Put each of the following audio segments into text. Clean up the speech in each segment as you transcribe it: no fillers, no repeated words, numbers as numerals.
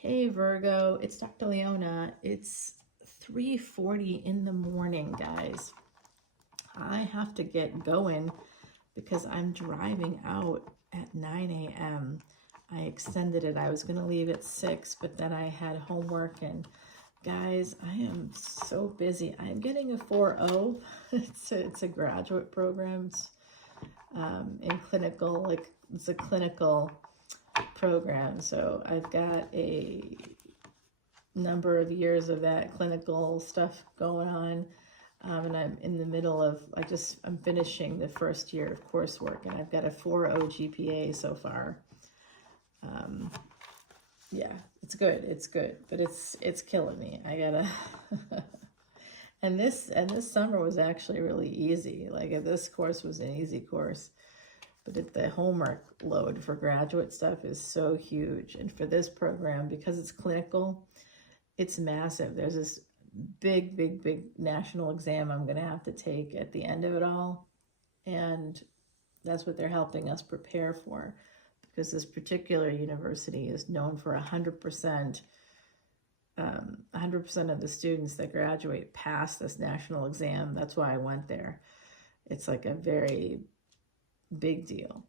Hey Virgo, it's Dr. Leona. It's 3:40 in the morning, guys. I have to get going because I'm driving out at 9 a.m. I extended it. I was going to leave at 6, but then I had homework, and guys, I am so busy. I'm getting a 4.0. It's a graduate program in clinical, like it's a clinical program. So I've got a number of years of that clinical stuff going on, and I'm in the middle of, I'm finishing the first year of coursework, and I've got a 4.0 GPA so far. Yeah, it's good, but it's killing me. I gotta and this summer was actually really easy. Like, this course was an easy course, but the homework load for graduate stuff is so huge. And for this program, because it's clinical, it's massive. There's this big national exam I'm going to have to take at the end of it all. And that's what they're helping us prepare for, because this particular university is known for 100%. 100% of the students that graduate pass this national exam. That's why I went there. It's like a very big deal.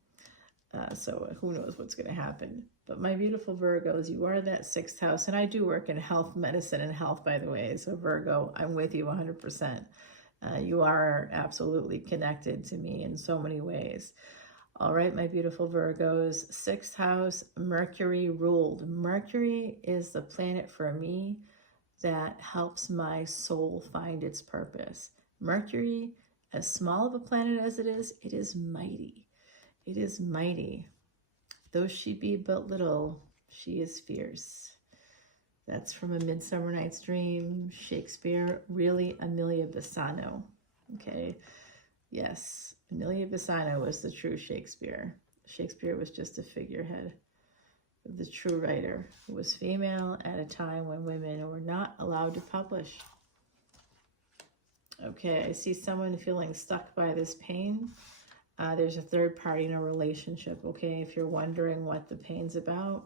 So who knows what's going to happen. But my beautiful Virgos, you are that 6th house. And I do work in health, medicine, and health, by the way. So Virgo, I'm with you 100%. You are absolutely connected to me in so many ways. All right, my beautiful Virgos, 6th house, Mercury ruled. Mercury is the planet for me that helps my soul find its purpose. Mercury, as small of a planet as it is mighty. It is mighty. Though she be but little, she is fierce. That's from A Midsummer Night's Dream, Shakespeare, really Amelia Bassano. Okay, yes, Amelia Bassano was the true Shakespeare. Shakespeare was just a figurehead. The true writer who was female at a time when women were not allowed to publish. Okay, I see someone feeling stuck by this pain. There's a third party in a relationship, okay? If you're wondering what the pain's about,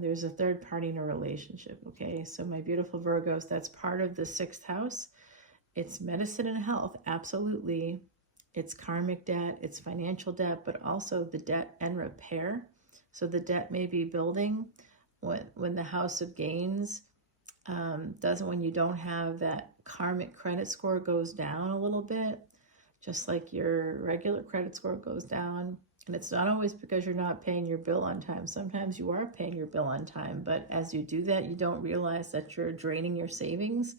there's a third party in a relationship, okay? So my beautiful Virgos, that's part of the 6th house. It's medicine and health, absolutely. It's karmic debt, it's financial debt, but also the debt and repair. So the debt may be building when the house of gains when you don't have that karmic credit score goes down a little bit, just like your regular credit score goes down. And it's not always because you're not paying your bill on time. Sometimes you are paying your bill on time, but as you do that, you don't realize that you're draining your savings,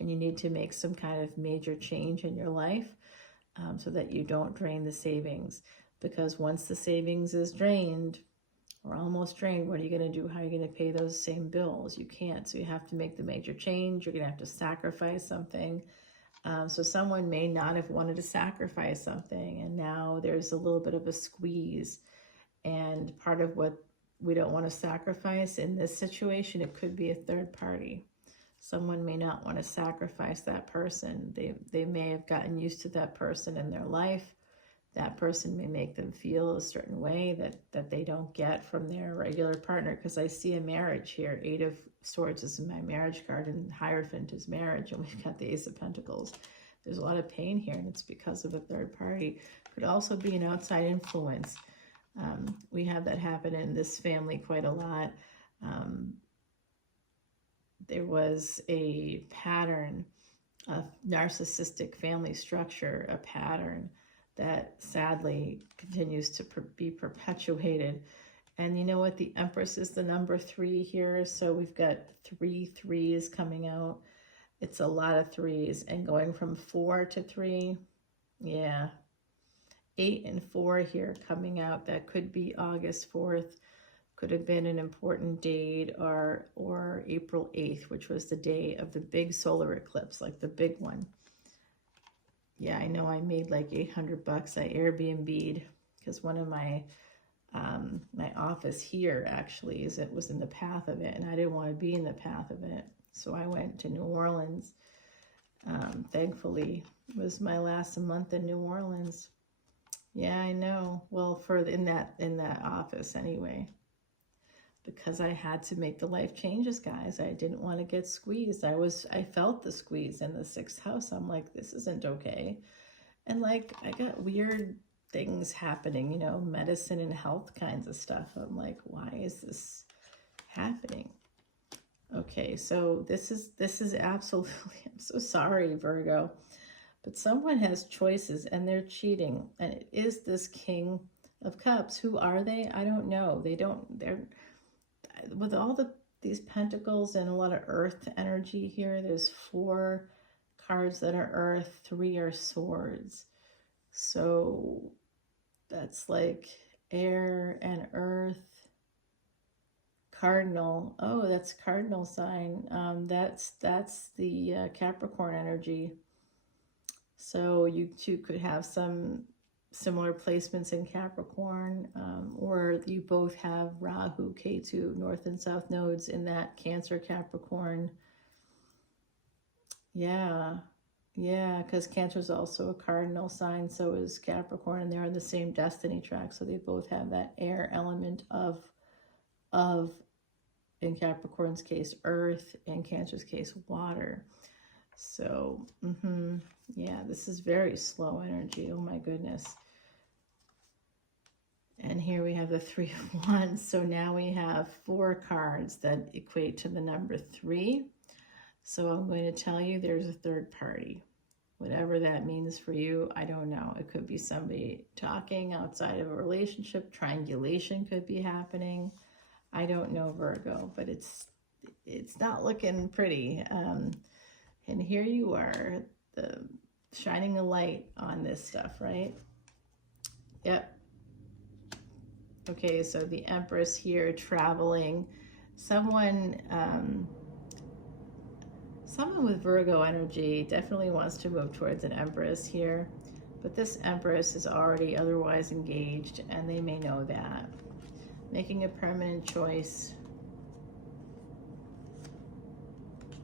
and you need to make some kind of major change in your life so that you don't drain the savings. Because once the savings is drained, or almost drained, what are you going to do? How are you going to pay those same bills? You can't. So you have to make the major change. You're going to have to sacrifice something. So someone may not have wanted to sacrifice something, and now there's a little bit of a squeeze. And part of what we don't want to sacrifice in this situation, it could be a third party. Someone may not want to sacrifice that person. They may have gotten used to that person in their life. That person may make them feel a certain way that they don't get from their regular partner, because I see a marriage here. 8 of Swords is in my marriage card, and Hierophant is marriage, and we've got the Ace of Pentacles. There's a lot of pain here, and it's because of a third party. Could also be an outside influence. We have that happen in this family quite a lot. There was a pattern of narcissistic family structure, a pattern that sadly continues to be perpetuated. And you know what? The Empress is the number 3 here. So we've got 3 threes coming out. It's a lot of threes. And going from 4 to 3, yeah. 8 and 4 here coming out. That could be August 4th. Could have been an important date, or April 8th, which was the day of the big solar eclipse, like the big one. Yeah, I know I made like $800. I Airbnb'd because one of my my office here actually was in the path of it, and I didn't want to be in the path of it. So I went to New Orleans. Thankfully, it was my last month in New Orleans. Yeah, I know. Well, in that office anyway. because I had to make the life changes, guys. I didn't want to get squeezed. I felt the squeeze in the 6th house. I'm like, this isn't okay. And like, I got weird things happening, you know, medicine and health kinds of stuff. I'm like, why is this happening? Okay, so this is absolutely, I'm so sorry, Virgo, but someone has choices and they're cheating, and it is this King of Cups. Who are they? I don't know. They're with all these pentacles and a lot of earth energy here. There's 4 cards that are earth, 3 are swords. So that's like air and earth. Cardinal. Oh, that's cardinal sign. That's the Capricorn energy. So you two could have some similar placements in Capricorn, or you both have Rahu, Ketu, North and South nodes in that Cancer, Capricorn. Yeah, because Cancer is also a cardinal sign, so is Capricorn, and they're on the same destiny track, so they both have that air element of in Capricorn's case, earth, in Cancer's case, water. So, yeah, this is very slow energy. Oh my goodness. And here we have the 3 of Wands. So now we have 4 cards that equate to the number 3. So I'm going to tell you there's a third party. Whatever that means for you, I don't know. It could be somebody talking outside of a relationship. Triangulation could be happening. I don't know, Virgo, but it's not looking pretty. And here you are, shining a light on this stuff, right? Yep. Okay, so the Empress here traveling. Someone with Virgo energy definitely wants to move towards an Empress here, but this Empress is already otherwise engaged, and they may know that. Making a permanent choice,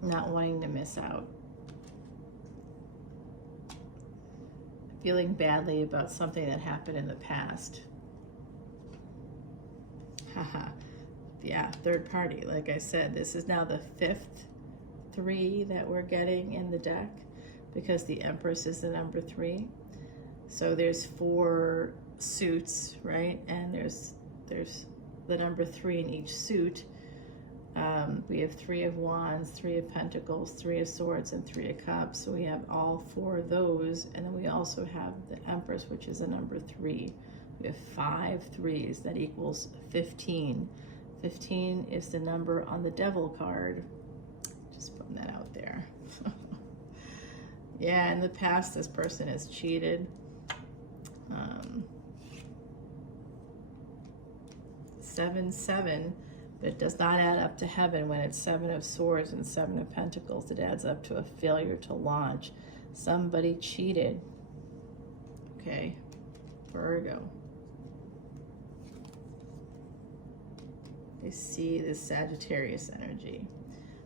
not wanting to miss out. Feeling badly about something that happened in the past. Haha. Yeah, third party. Like I said, this is now the 5th 3 that we're getting in the deck, because the Empress is the number 3. So there's 4 suits, right? And there's the number 3 in each suit. We have 3 of Wands, 3 of Pentacles, 3 of Swords, and 3 of Cups. So we have all 4 of those. And then we also have the Empress, which is a number 3. We have 5 3s. That equals 15. 15 is the number on the Devil card. Just putting that out there. Yeah, in the past, this person has cheated. 7 7, but it does not add up to heaven when it's 7 of Swords and 7 of Pentacles. It adds up to a failure to launch. Somebody cheated. Okay, Virgo. I see this Sagittarius energy.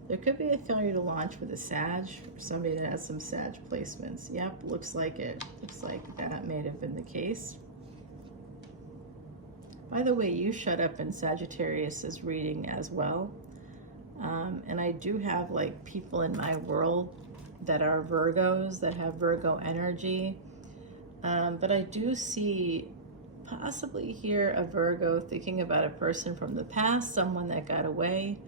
There could be a failure to launch with a Sag, or somebody that has some Sag placements. Yep, looks like it. Looks like that may have been the case. By the way, you shut up in Sagittarius's reading as well. And I do have like people in my world that are Virgos, that have Virgo energy. But I do see possibly here a Virgo thinking about a person from the past, someone that got away.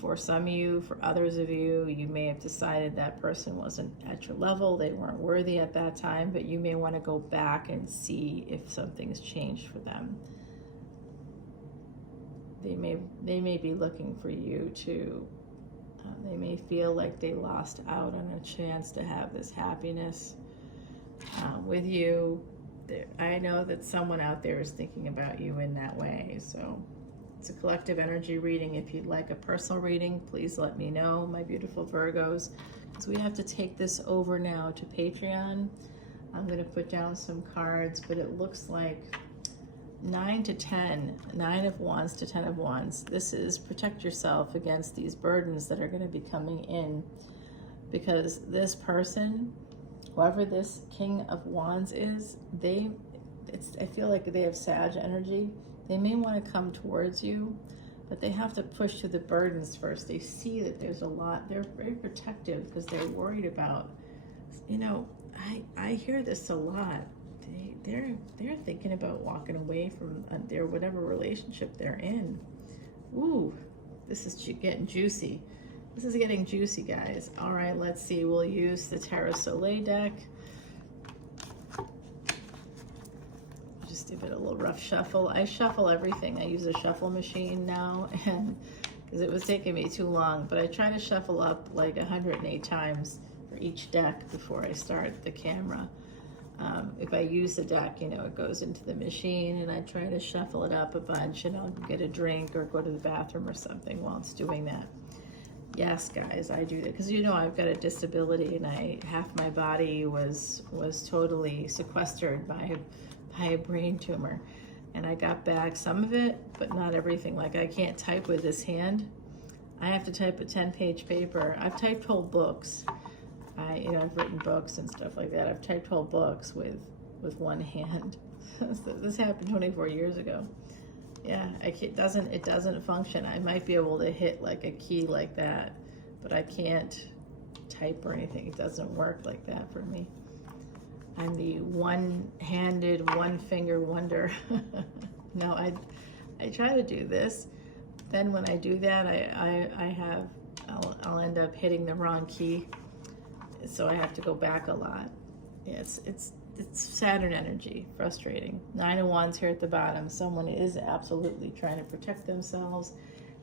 For some of you, for others of you, you may have decided that person wasn't at your level, they weren't worthy at that time, but you may want to go back and see if something's changed for them. They may be looking for you to, they may feel like they lost out on a chance to have this happiness with you. I know that someone out there is thinking about you in that way, so it's a collective energy reading. If you'd like a personal reading, please let me know, my beautiful Virgos, because we have to take this over now to Patreon. I'm going to put down some cards, but it looks like 9 to 10, 9 of Wands to 10 of Wands. This is protect yourself against these burdens that are going to be coming in, because this person, whoever this King of Wands is, I feel like they have Sag energy. They may want to come towards you, but they have to push through the burdens first. They see that there's a lot. They're very protective because they're worried about, you know, I hear this a lot. They're thinking about walking away from their whatever relationship they're in. Ooh, this is getting juicy. This is getting juicy, guys. All right, let's see. We'll use the Tarot Soleil deck. Just give it a little rough shuffle. I shuffle everything. I use a shuffle machine now, and because it was taking me too long, but I try to shuffle up like 108 times for each deck before I start the camera. If I use the deck, you know, it goes into the machine, and I try to shuffle it up a bunch, and I'll get a drink or go to the bathroom or something while it's doing that. Yes, guys, I do that because, you know, I've got a disability, and half my body was totally sequestered by a brain tumor, and I got back some of it, but not everything. Like, I can't type with this hand. I have to type a 10-page paper. I've typed whole books. I've written books and stuff like that. I've typed whole books with one hand. This happened 24 years ago. Yeah, it doesn't function. I might be able to hit like a key like that, but I can't type or anything. It doesn't work like that for me. I'm the one-handed, one-finger wonder. No, I try to do this. Then when I do that, I'll end up hitting the wrong key, so I have to go back a lot. Yeah, it's Saturn energy, frustrating. 9 of Wands here at the bottom. Someone is absolutely trying to protect themselves,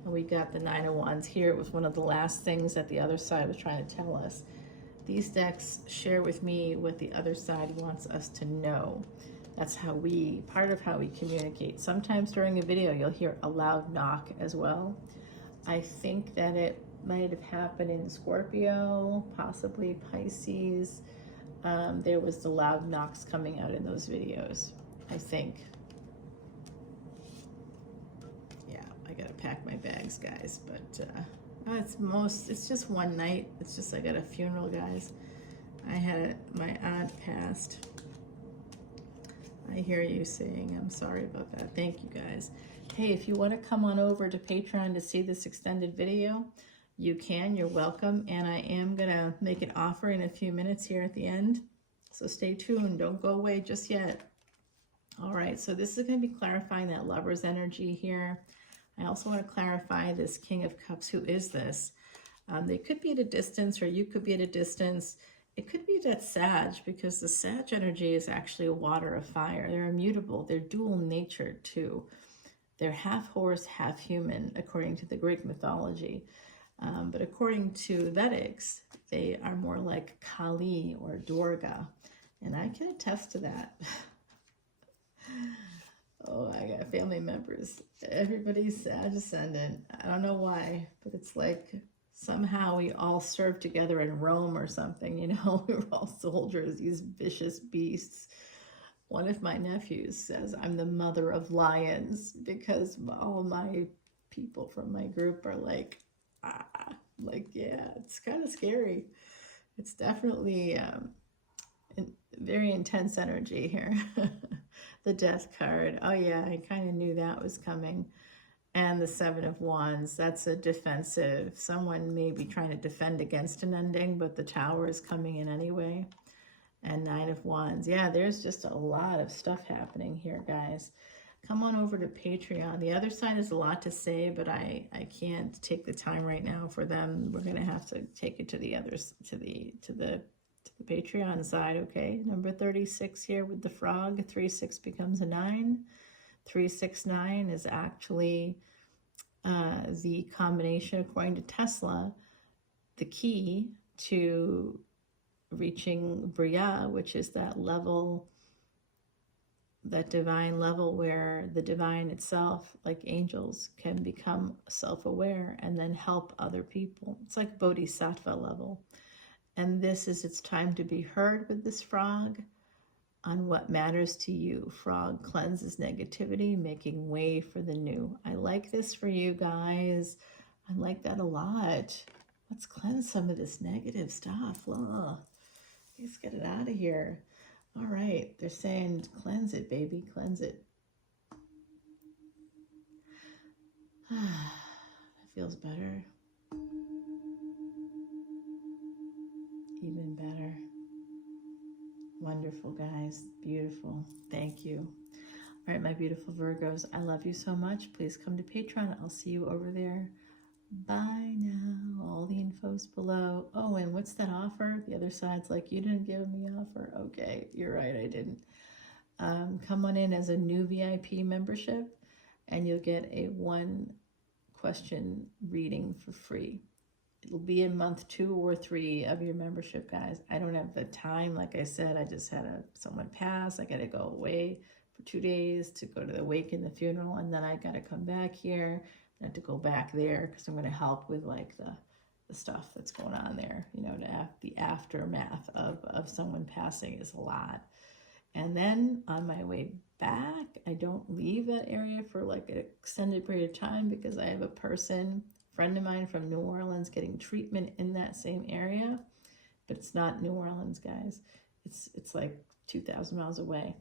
and we got the 9 of Wands here. It was one of the last things that the other side was trying to tell us. These decks share with me what the other side wants us to know. That's part of how we communicate. Sometimes during a video, you'll hear a loud knock as well. I think that it might have happened in Scorpio, possibly Pisces. There was the loud knocks coming out in those videos, I think. Yeah, I gotta pack my bags, guys, but it's just one night. It's just I got a funeral, guys. My aunt passed. I hear you saying, I'm sorry about that. Thank you, guys. Hey, if you want to come on over to Patreon to see this extended video, you can. You're welcome. And I am going to make an offer in a few minutes here at the end. So stay tuned. Don't go away just yet. All right. So this is going to be clarifying that Lover's energy here. I also want to clarify this King of Cups. Who is this? They could be at a distance, or you could be at a distance. It could be that Sag, because the Sag energy is actually a water of fire. They're immutable. They're dual natured too. They're half horse, half human, according to the Greek mythology. But according to Vedics, they are more like Kali or Durga. And I can attest to that. Oh, I got family members. Everybody's Sag Ascendant. I don't know why, but it's like somehow we all served together in Rome or something, you know? We were all soldiers, these vicious beasts. One of my nephews says I'm the mother of lions because all my people from my group are like, yeah, it's kind of scary. It's definitely very intense energy here. The Death card. Oh yeah, I kind of knew that was coming. And the 7 of Wands, that's a defensive. Someone may be trying to defend against an ending, but the Tower is coming in anyway. And 9 of Wands. Yeah, there's just a lot of stuff happening here, guys. Come on over to Patreon. The other side is a lot to say, but I can't take the time right now for them. We're gonna have to take it to the others, to the Patreon side, okay? Number 36 here with the frog. 3-6 becomes a 9. 369 is actually the combination, according to Tesla, the key to reaching Bria, which is that level, that divine level where the divine itself, like angels, can become self-aware and then help other people. It's like Bodhisattva level. And this is its time to be heard with this frog on what matters to you. Frog cleanses negativity, making way for the new. I like this for you guys. I like that a lot. Let's cleanse some of this negative stuff. Ugh. Let's get it out of here. All right. They're saying cleanse it, baby. Cleanse it. It feels better. Even better. Wonderful, guys. Beautiful. Thank you. All right, my beautiful Virgos, I love you so much. Please come to Patreon. I'll see you over there. Bye now. All the info's below. Oh, and what's that offer? The other side's like, you didn't give me offer. Okay, you're right, I didn't. Come on in as a new VIP membership, and you'll get a 1-question reading for free. It'll be in month 2 or 3 of your membership, guys. I don't have the time. Like I said, I just had someone pass. I got to go away for 2 days to go to the wake and the funeral, and then I got to come back here. I have to go back there because I'm going to help with like the stuff that's going on there. You know, the aftermath of someone passing is a lot. And then on my way back, I don't leave that area for like an extended period of time because I have a friend of mine from New Orleans getting treatment in that same area, but it's not New Orleans, guys. It's like 2,000 miles away.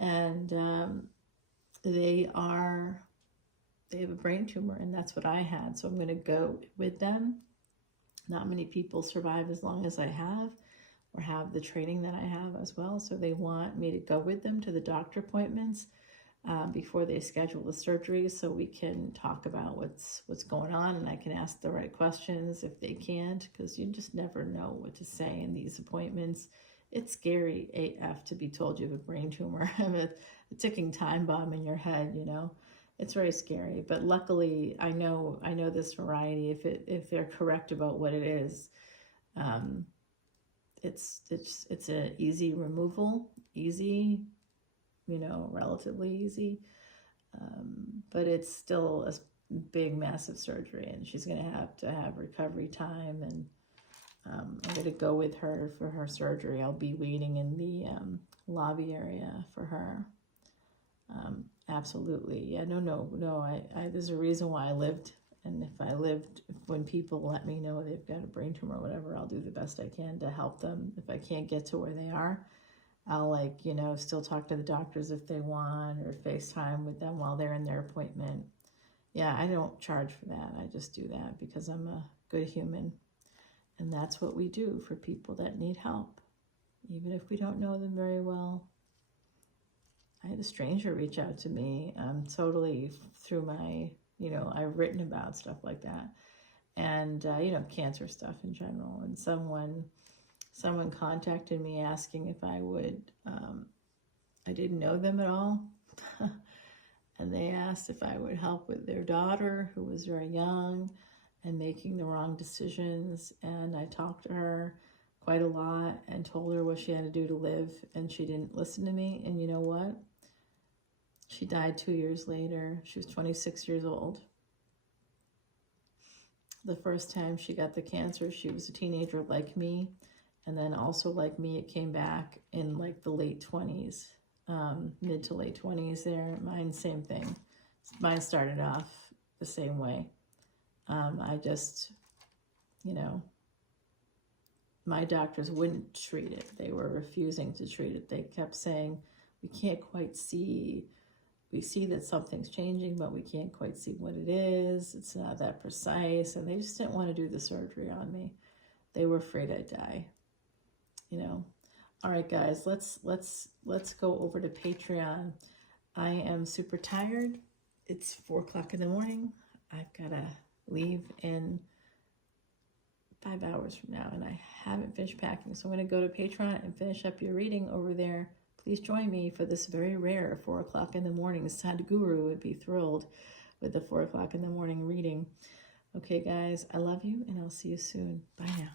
And they have a brain tumor, and that's what I had. So I'm going to go with them. Not many people survive as long as I have, or have the training that I have as well. So they want me to go with them to the doctor appointments before they schedule the surgery, so we can talk about what's going on, and I can ask the right questions if they can't, because you just never know what to say in these appointments. It's scary AF to be told you have a brain tumor, a ticking time bomb in your head, you know. It's very scary, but luckily I know this variety. If they're correct about what it is, it's an easy removal, easy, you know, relatively easy, but it's still a big, massive surgery, and she's going to have recovery time, and I'm going to go with her for her surgery. I'll be waiting in the lobby area for her. Absolutely. Yeah, no, there's a reason why I lived, and when people let me know they've got a brain tumor or whatever, I'll do the best I can to help them. If I can't get to where they are, I'll still talk to the doctors if they want, or FaceTime with them while they're in their appointment. Yeah, I don't charge for that. I just do that because I'm a good human. And that's what we do for people that need help, even if we don't know them very well. I had a stranger reach out to me totally through my, I've written about stuff like that. And, cancer stuff in general. And someone contacted me asking if I would, I didn't know them at all. And they asked if I would help with their daughter, who was very young and making the wrong decisions. And I talked to her quite a lot and told her what she had to do to live. And she didn't listen to me. And you know what? She died 2 years later. She was 26 years old. The first time she got the cancer, she was a teenager like me. And then also like me, it came back in like the late 20s, mid to late 20s there. Mine, same thing. Mine started off the same way. I just, my doctors wouldn't treat it. They were refusing to treat it. They kept saying, we can't quite see. We see that something's changing, but we can't quite see what it is. It's not that precise. And they just didn't want to do the surgery on me. They were afraid I'd die. All right, guys, let's go over to Patreon. I am super tired. It's 4 o'clock in the morning. I've got to leave in 5 hours from now, and I haven't finished packing. So I'm going to go to Patreon and finish up your reading over there. Please join me for this very rare 4 o'clock in the morning. Sadhguru would be thrilled with the 4 o'clock in the morning reading. Okay, guys, I love you, and I'll see you soon. Bye now.